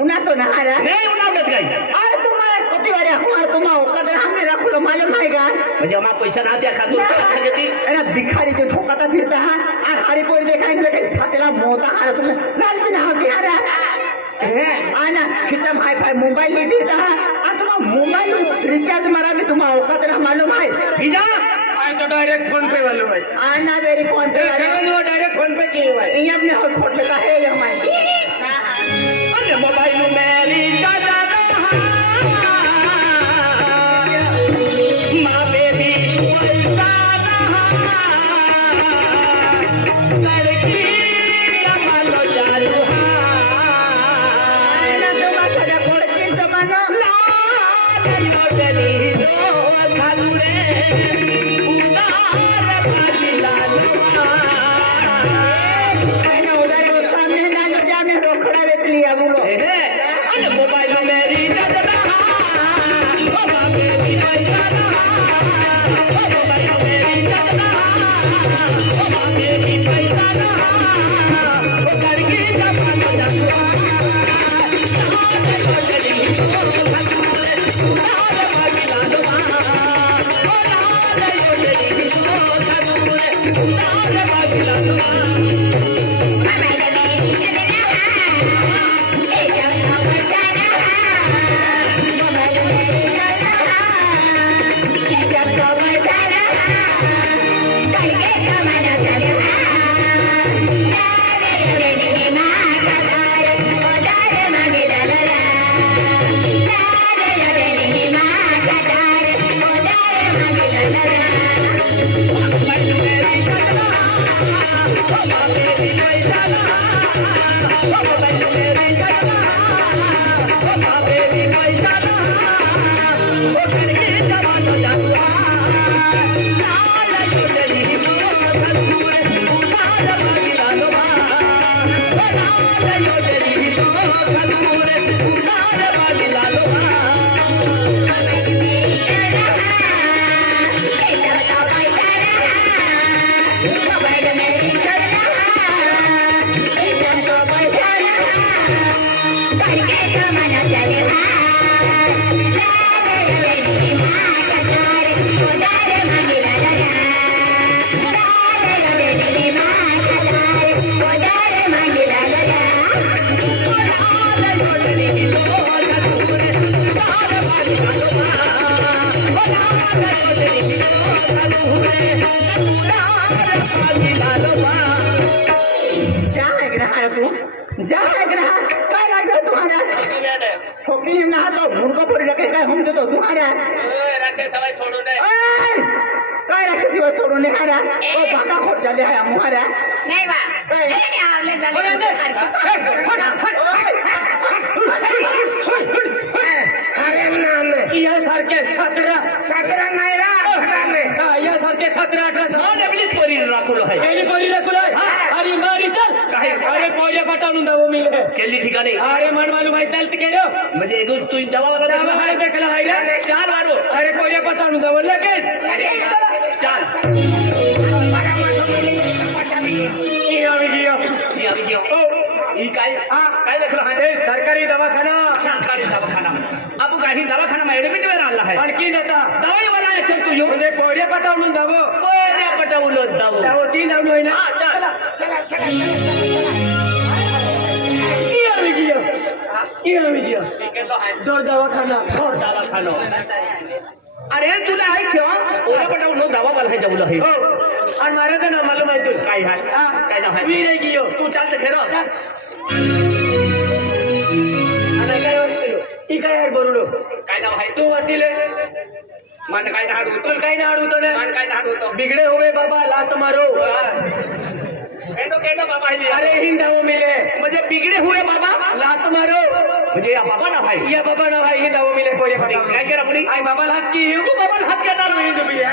उन्हातो ना अरे उन्हात काय अरे तुम्हाला किती वारे हमार तुम्हा ओकात हमने रखलो मालूम है का म्हणजे मा पैसा ना द्या खातो अरे भिखारी के ठोकाता फिरता है आ हरी पोर देखाएंगे लेकिन फातेला मोता अरे तुम लाल भी ना हो गया अरे आना खिचम हाई फाई मोबाइल ले फिरता है आ तुम मोबाइल रिचार्ज मारा भी तुम्हा ओकात मालूम है बिजा आय तो डायरेक्ट फोन पे वालो है आना वेरी फोन पे वालो वो डायरेक्ट फोन पे किए हुआ है ये अपने हॉस्पिटल का है हमारे अरे मोबाइल में रिचार्ज माँ बेबी लड़की जमानो चालू है सदा कोड़की जमानो लाल मोटली दो खालुरे उदार भाजी लालवा मैंने उधर सामने डालो जाने रोकड़ा वेच लिया बोलो अरे मोबाइल में रिचार्ज ओ माँ बेबी पैसा ठिकाणी अरे मन मालूम आहे चालत केलो म्हणजे तू दवाखाना देखला आहे चाल मारो अरे कोऱ्या पटाणू जाव लगेच चाल ये आ गया ही काय काय लिखलं आहे सरकारी दवाखाना सरकारी दवाखाना अब काही दवाखाना में एडमिट वर आला है आणखी जाता दवाई वाला आहे चल तुझो म्हणजे पोऱ्या पटावून दाबो कोण्या पटवलो दाव दाबो ती जाऊन होय ना हा चल जोर दवाखाना और दवाखाना अरे तुला ऐक ठेव कोण्या पटवलो दवा वाला है जवलो है हो आणि महाराजांना नाव मालूम आहे तुला काय आहे काय नाव आहे वीर आहे की यो तू चालते घेरो आणि काय वाचतो ही काय यार बरुडो काय नाव आहे तू वाचिले मन काय नाड तुला काय नाड होतं ना मन काय नाड होतो बिगड़े हुए बाबा लात मारो केडो बाबा आहे अरे हिंदाओ मिले म्हणजे बिगडे हुए बाबा लात मारो म्हणजे या बाबा ना भाई या बाबा ना भाई हिंदाओ मिले पोरे काय करा पुढे आई बाबा हात की तू बाबा हात करणार जो मिले